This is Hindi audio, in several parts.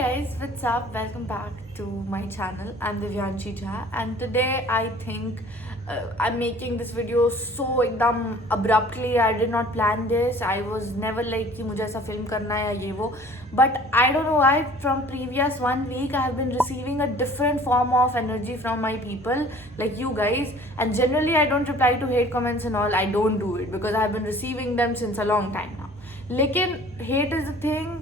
guys, what's up? Welcome back to my channel. I'm Divyanshi Jha and today I think I'm making this video so एकदम abruptly. I did not plan this. I was never like कि मुझे ऐसा film करना है या ये वो. But I don't know why from previous 1 week I have been receiving a different form of energy from my people like you guys. And generally I don't reply to hate comments and all. I don't do it because I have been receiving them since a long time now. लेकिन hate is a thing.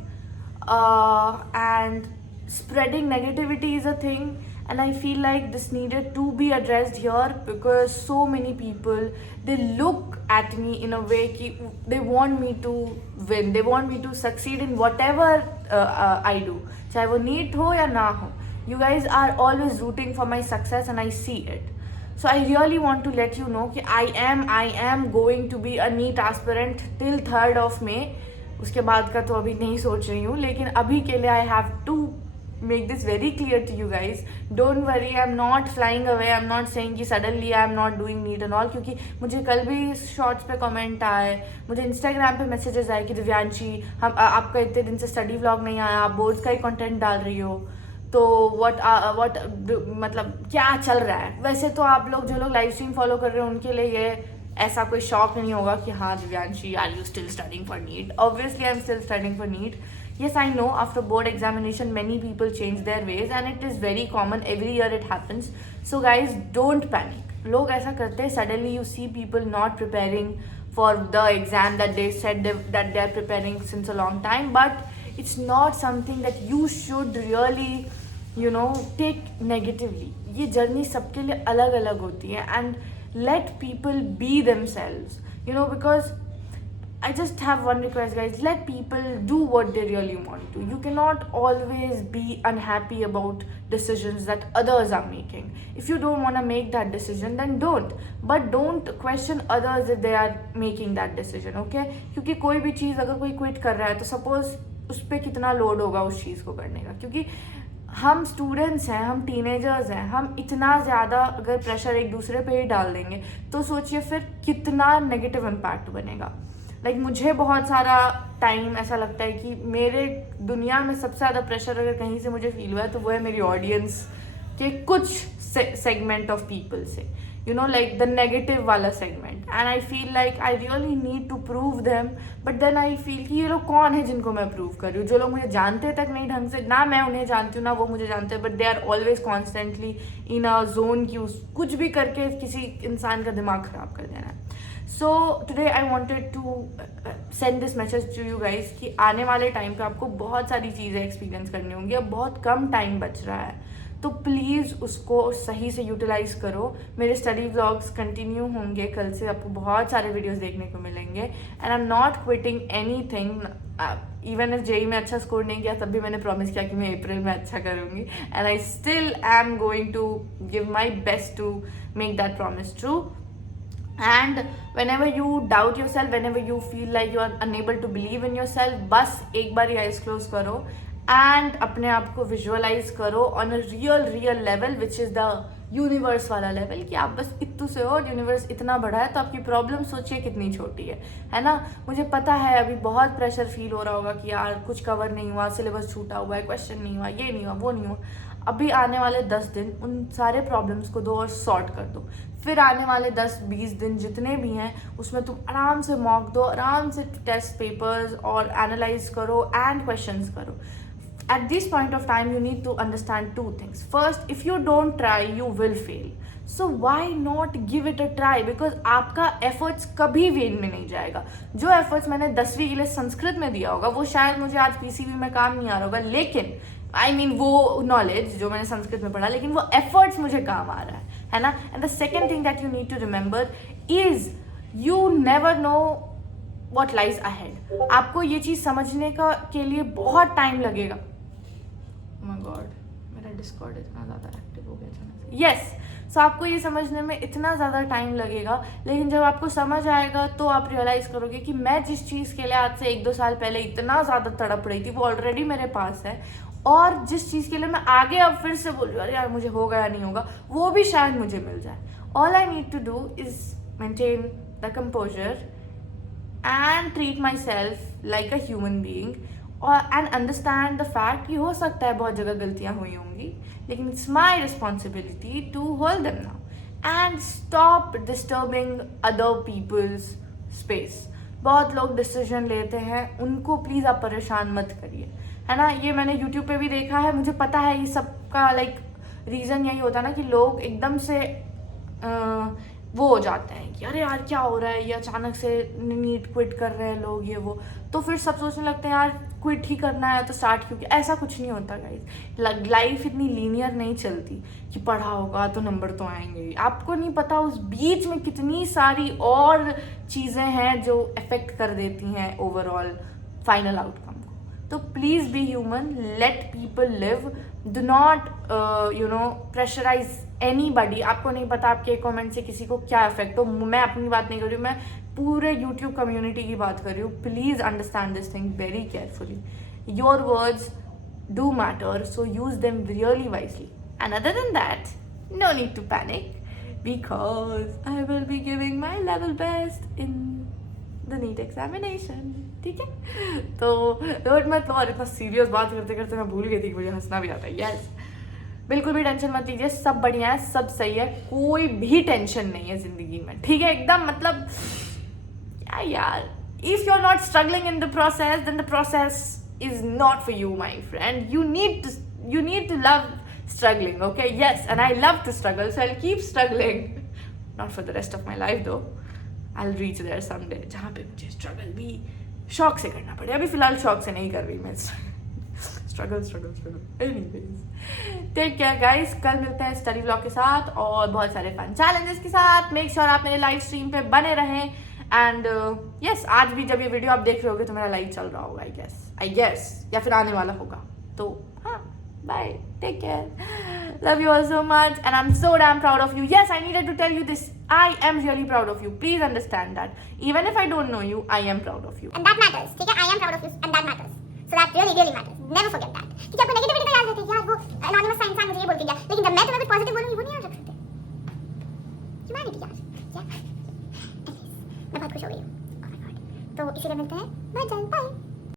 And spreading negativity is a thing, and I feel like this needed to be addressed here because so many people, they look at me in a way ki they want me to win, they want me to succeed in whatever I do, chahe wo NEET ho ya na ho. You guys are always rooting for my success and I see it. So I really want to let you know कि I am going to be a NEET aspirant till 3rd of May. उसके बाद का तो अभी नहीं सोच रही हूँ, लेकिन अभी के लिए I have to make this very clear to you guys. Don't worry, I am not flying away. I am not saying कि suddenly I am not doing NEET and all, क्योंकि मुझे कल भी शॉर्ट्स पे कमेंट आए, मुझे इंस्टाग्राम पे मैसेजेस आए कि दिव्यांशी हम आपका इतने दिन से स्टडी व्लॉग नहीं आया, आप बोर्ड्स का ही कंटेंट डाल रही हो, तो व्हाट मतलब क्या चल रहा है. वैसे तो आप लोग जो लोग लाइव स्ट्रीम फॉलो कर रहे हो उनके लिए ये ऐसा कोई शॉक नहीं होगा कि हाँ Divyanshi are you still studying for NEET. Obviously I am still studying for NEET. Yes, I know after board examination many people change their ways and it is very common, every year it happens. So guys, don't panic. लोग ऐसा करते हैं, suddenly you see people not preparing for the exam that they said that they are preparing since a long time, but it's not something that you should really take negatively. ये journey सबके लिए अलग अलग होती है and let people be themselves, because I just have one request guys, let people do what they really want to. You cannot always be unhappy about decisions that others are making. If you don't want to make that decision then don't, but don't question others if they are making that decision, okay? क्योंकि कोई भी चीज़ अगर कोई क्विट कर रहा है तो सपोज उस पर कितना लोड होगा उस चीज़ को करने का, क्योंकि हम स्टूडेंट्स हैं, हम टीनेजर्स हैं, हम इतना ज़्यादा अगर प्रेशर एक दूसरे पे ही डाल देंगे तो सोचिए फिर कितना नेगेटिव इम्पैक्ट बनेगा. मुझे बहुत सारा टाइम ऐसा लगता है कि मेरे दुनिया में सबसे ज़्यादा प्रेशर अगर कहीं से मुझे फील हुआ है तो वो है मेरी ऑडियंस के कुछ सेगमेंट ऑफ पीपल से, like the negative वाला segment. And I feel like I really need to prove them, but then I feel कि ये लोग कौन है जिनको मैं प्रूव कर रही हूँ, जो लोग मुझे जानते तक नहीं ढंग से, ना मैं उन्हें जानती हूँ ना वो मुझे जानते हैं, but they are always constantly in a zone कि कुछ भी करके किसी इंसान का दिमाग ख़राब कर देना है. So today I wanted to send this message to you guys कि आने वाले टाइम पे आपको बहुत सारी चीज़ें एक्सपीरियंस करनी होंगी, अब बहुत कम टाइम बच रहा है, तो प्लीज़ उसको सही से यूटिलाइज़ करो. मेरे स्टडी व्लॉग्स कंटिन्यू होंगे, कल से आपको बहुत सारे वीडियोस देखने को मिलेंगे. And I am not quitting anything. Even if JEE में अच्छा स्कोर नहीं किया तब भी मैंने प्रॉमिस किया कि मैं अप्रैल में अच्छा करूँगी, and I still am going to give my best to make that promise true. And whenever you doubt yourself, whenever you feel like you are unable to believe in yourself, बस एक बार आइज क्लोज करो एंड अपने आप को विजुअलाइज करो on a real level which is the universe वाला लेवल, कि आप बस इतू से हो और यूनिवर्स इतना बड़ा है तो आपकी प्रॉब्लम सोचिए कितनी छोटी है ना. मुझे पता है अभी बहुत प्रेशर फील हो रहा होगा कि यार कुछ कवर नहीं हुआ, सिलेबस छूटा हुआ है, क्वेश्चन नहीं हुआ, ये नहीं हुआ, वो नहीं हुआ. अभी आने वाले 10 दिन उन सारे प्रॉब्लम्स को दो और सॉर्ट कर दो. फिर आने वाले 10-20 दिन जितने भी हैं उसमें तुम आराम से मॉक दो, आराम से टेस्ट पेपर्स और एनालाइज करो एंड क्वेश्चंस करो. At this point of time you need to understand two things. First, if you don't try you will fail. So why not give it a try? Because आपका efforts कभी वेन में नहीं जाएगा. जो efforts मैंने 10वीं के लिए संस्कृत में दिया होगा वो शायद मुझे आज PCB में काम नहीं आ रहा होगा, लेकिन वो नॉलेज जो मैंने संस्कृत में पढ़ा, लेकिन वो एफर्ट्स मुझे काम आ रहा है ना. And the second thing that you need to remember is you never know what lies ahead. आपको ये चीज़ समझने के लिए बहुत टाइम लगेगा. माय गॉड, मेरा डिस्कॉर्ड इतना ज़्यादा एक्टिव हो गया अचानक से. यस, सो आपको ये समझने में इतना ज़्यादा टाइम लगेगा, लेकिन जब आपको समझ आएगा तो आप रियलाइज़ करोगे कि मैं जिस चीज़ के लिए आज से 1-2 साल पहले इतना ज़्यादा तड़प रही थी वो ऑलरेडी मेरे पास है, और जिस चीज़ के लिए मैं आगे अब फिर से बोल रही हूँ अरे यार मुझे होगा या नहीं होगा, वो भी शायद मुझे मिल जाए. All I need to do is maintain the composure and treat myself like a human being. और एंड अंडरस्टैंड द फैक्ट कि हो सकता है बहुत जगह गलतियाँ हुई होंगी, लेकिन it's my responsibility to hold them now and stop disturbing other peoples space. बहुत लोग डिसीजन लेते हैं, उनको प्लीज़ आप परेशान मत करिए, है ना. ये मैंने यूट्यूब पे भी देखा है, मुझे पता है ये सबका लाइक रीज़न यही होता है ना कि लोग एकदम से वो हो जाते हैं कि अरे यार क्या हो रहा है, ये अचानक से नीट क्विट कर रहे हैं लोग, ये वो, तो फिर सब सोचने लगते हैं यार क्विट ही करना है तो स्टार्ट क्योंकि. ऐसा कुछ नहीं होता गाइस. लाइफ इतनी लीनियर नहीं चलती कि पढ़ा होगा तो नंबर तो आएंगे ही. आपको नहीं पता उस बीच में कितनी सारी और चीज़ें हैं जो अफेक्ट कर देती हैं ओवरऑल फाइनल आउटकम को. तो please be human, let people live, do not pressurise anybody. आपको नहीं पता आपके कमेंट से किसी को क्या इफेक्ट हो. मैं अपनी बात नहीं कर रही हूँ, मैं पूरे यूट्यूब कम्युनिटी की बात कर रही हूँ. Please understand this thing very carefully. Your words do matter, so use them really wisely. And other than that, no need to panic because I will be giving my level best in the NEET examination. ठीक है, तो रोड मत लो. और इतना सीरियस बात करते करते मैं भूल गई थी कि मुझे हंसना भी आता है. यस, बिल्कुल भी टेंशन मत लीजिए, सब बढ़िया है, सब सही है, कोई भी टेंशन नहीं है जिंदगी में. ठीक है, एकदम मतलब यार, if you're not struggling in the process, then the process is not for you, my friend. You need to love struggling, okay? Yes, and I love to struggle, so I'll keep struggling. Not for the rest of my life though. I'll reach there someday जहाँ पे मुझे struggle भी शौक से करना पड़े. अभी फिलहाल शौक से नहीं कर रही मैं. struggle. Anyways, take care guys. कल मिलते हैं स्टडी व्लॉग के साथ और बहुत सारे फन चैलेंजेस के साथ. मेक श्योर आप मेरे लाइव स्ट्रीम पे बने रहें. एंड यस, आज भी जब ये वीडियो आप देख रहे होगे तो मेरा लाइव चल रहा होगा आई गेस, या फिर आने वाला होगा. तो हाँ, bye, take care, love you all so much and I'm so damn proud of you. Yes, I needed to tell you this. I am really proud of you. Please understand that even if I don't know you, I am proud of you and that matters. ठीक है, I am proud of you and that matters. So that really matters. Never forget that. क्योंकि आपको नेगेटिविटी का याद रहता है यार, वो anonymous सा इंसान मुझे ये बोल के गया, लेकिन जब मैं तुम्हें कुछ पॉजिटिव बोलूंगी वो नहीं याद रख सकते. ह्यूमैनिटी यार. मैं बहुत खुश हो गई हूँ. Oh my God. तो इसीलिए मिलते हैं. बाय.